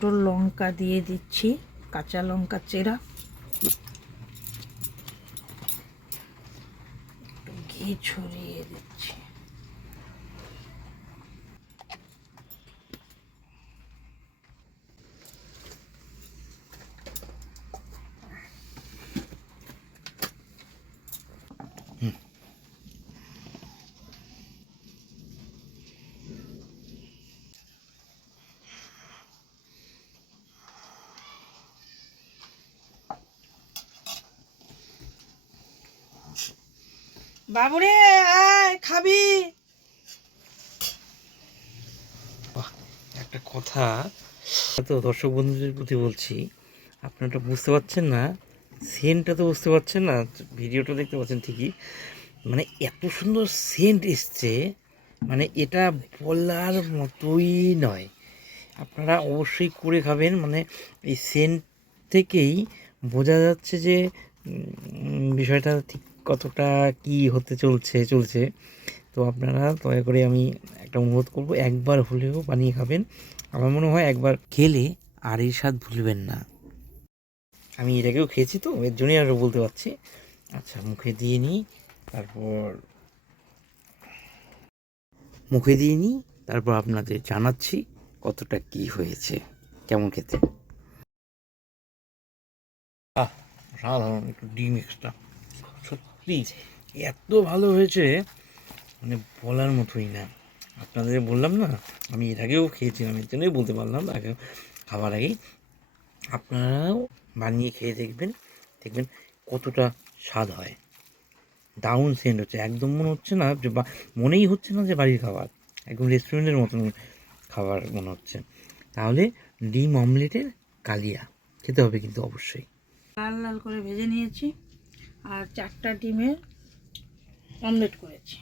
দুটো লঙ্কা দিয়ে দিচ্ছি, কাঁচা লঙ্কা চেরা, একটু ঘি ছড়িয়ে দিচ্ছি। বাবুরে আয় খাবি। একটা কথা তো দর্শক বন্ধুদের প্রতি বলছি, আপনারা বুঝতে পারছেন না, সেন্টটা তো বুঝতে পারছেন না, ভিডিওটা দেখতে পাচ্ছেন ঠিকই, মানে এত সুন্দর সেন্ট এসছে, মানে এটা বলার মতোই নয়। আপনারা অবশ্যই করে খাবেন, মানে এই সেন্ট থেকেই বোঝা যাচ্ছে যে বিষয়টা ঠিক কতটা কি হতে চলছে। তো আপনারা দয়া করে আমি একটা অনুরোধ করব, একবার হলেও বানিয়ে খাবেন। আমার মনে হয় একবার খেলে আর এই স্বাদ ভুলবেন না। আমি এর আগেও খেয়েছি, তো এর জন্যই আরও বলতে পারছি। আচ্ছা, মুখে দিয়ে নিই, তারপর আপনাদের জানাচ্ছি কতটা কি হয়েছে, কেমন খেতে। সাধারণ একটু ডিম এক্সট্রা, সত্যি এত ভালো হয়েছে, মানে বলার মতোই না। আপনাদের বললাম না, আমি এর আগেও খেয়েছিলাম, এর জন্যই বলতে পারলাম আগে, খাবার আগেই। আপনারাও বানিয়ে খেয়ে দেখবেন, দেখবেন কতটা স্বাদ হয়। দারুণ সেন্ট হচ্ছে, একদম মনে হচ্ছে না যে, মনেই হচ্ছে না যে বাড়ির খাবার, একদম রেস্টুরেন্টের মতন খাবার মনে হচ্ছে। তাহলে ডিম অমলেটের কালিয়া খেতে হবে কিন্তু অবশ্যই। লাল লাল করে ভেজে নিয়েছি আর 4টা ডিমের অমলেট করেছি।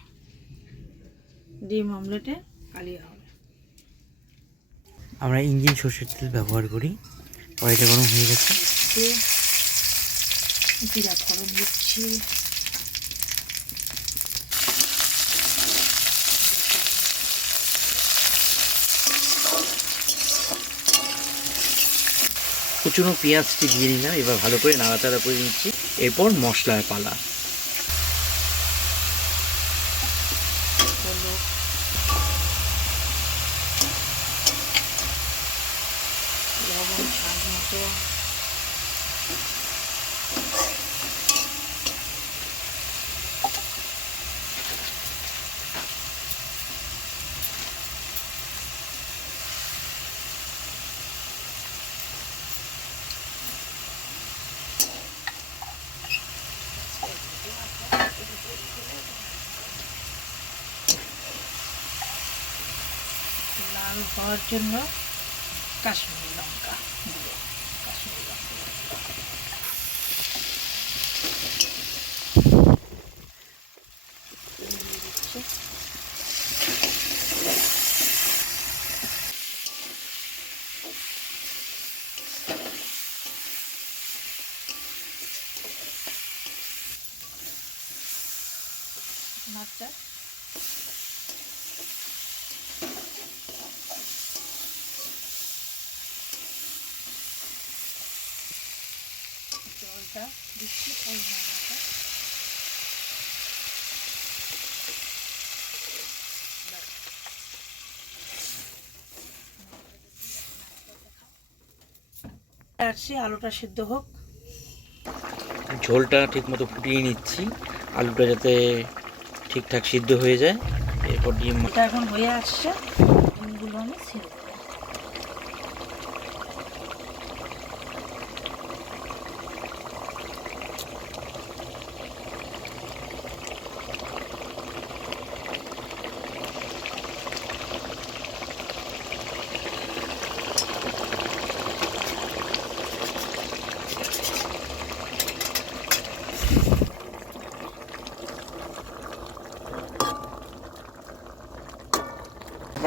ডিম অমলেটে কালিয়া হবে। আমরা ইঞ্জিন সর্ষের তেল ব্যবহার করি। কড়াইটা গরম হয়ে গেছে, জিরা ফোড়ন দিচ্ছি, কুচনো পেঁয়াজটি দিয়ে নিলাম, এবার ভালো করে নাড়াচাড়া করে নিচ্ছি। এরপর মশলার পালা। হলুদ, লবণ স্বাদ মতো, লাল হওয়ার জন্য কাশ্মীরি লঙ্কা গুঁড়ো, কাশ্মীরি লঙ্কা দিয়ে দিচ্ছি। মাছটা জলটা দিচ্ছি পরিমাণ মতো। আসছি আলুটা সিদ্ধ হোক। ঝোলটা ঠিকমতো ফুটিয়ে নিচ্ছি, আলুটা যাতে ঠিকঠাক সিদ্ধ হয়ে যায়। এরপর ডিম, এটা এখন হয়ে আসছে, ডিমগুলো আমি ছেড়ে দেবো।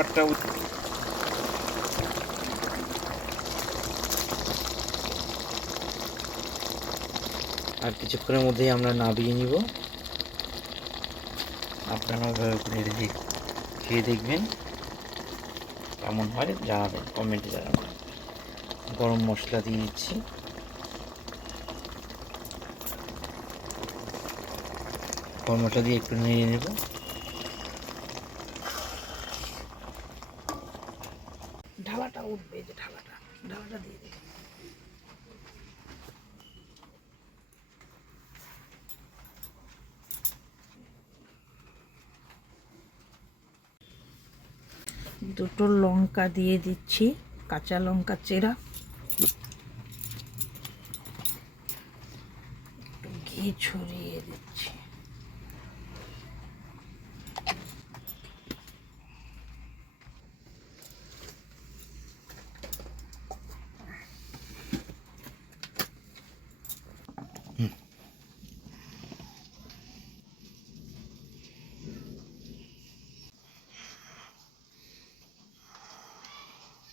খাবারটা আর কিছুক্ষণের মধ্যেই আমরা নামিয়ে নিব। আপনারা খেয়ে দেখবেন, কেমন হয় জানাবেন, কমেন্টে জানাবেন। গরম মশলা দিয়ে দিচ্ছি। গরম মশলা দিয়ে একটু নেড়ে নেব। ঢালাটা উঠবে, যে ঢালাটা দিয়ে দেবো। দুটো লঙ্কা দিয়ে দিচ্ছি, কাঁচা লঙ্কা চেরা, একটু ঘি ছড়িয়ে দিচ্ছি।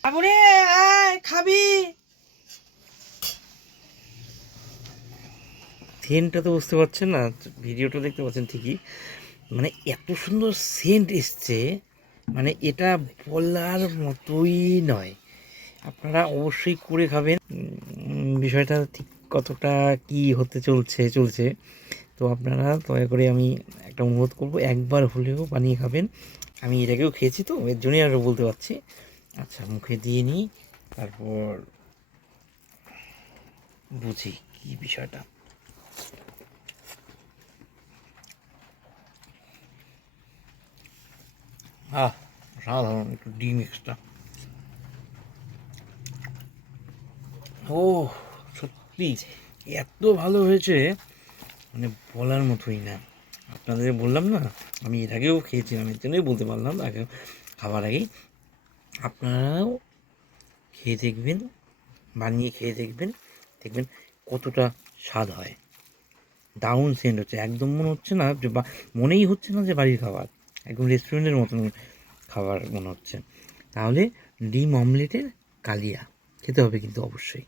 বাবুরে আয় খাবি। সেন্টটা তো বুঝতে পারছেন না, ভিডিওটা দেখতে পাচ্ছেন ঠিকই, মানে এত সুন্দর সেন্ট এসছে, মানে এটা বলার মতোই নয়। আপনারা অবশ্যই করে খাবেন। বিষয়টা ঠিক কতটা কি হতে চলছে তো আপনারা দয়া করে আমি একটা অনুরোধ করব, একবার হলেও বানিয়ে খাবেন। আমি এর আগেও খেয়েছি তো এর জন্যই আরও বলতে পারছি। আচ্ছা, মুখে দিয়ে নিই, তারপর বুঝি কি বিষয়টা। সাধারণ একটু ডিম এক্সট্রা। ও সত্যি এত ভালো হয়েছে, মানে বলার মতোই না। আপনাদের বললাম না, আমি এর আগেও খেয়েছিলাম, এর জন্যই বলতে পারলাম আগে খাবার আগেই। আপনারাও খেয়ে দেখবেন, বানিয়ে খেয়ে দেখবেন, দেখবেন কতটা স্বাদ হয়। দারুণ সেন্ট হচ্ছে, একদম মনে হচ্ছে না যে মনেই হচ্ছে না যে বাড়ির খাবার, একদম রেস্টুরেন্টের মতন খাবার মনে হচ্ছে। তাহলে ডিম অমলেটের কালিয়া খেতে হবে কিন্তু অবশ্যই।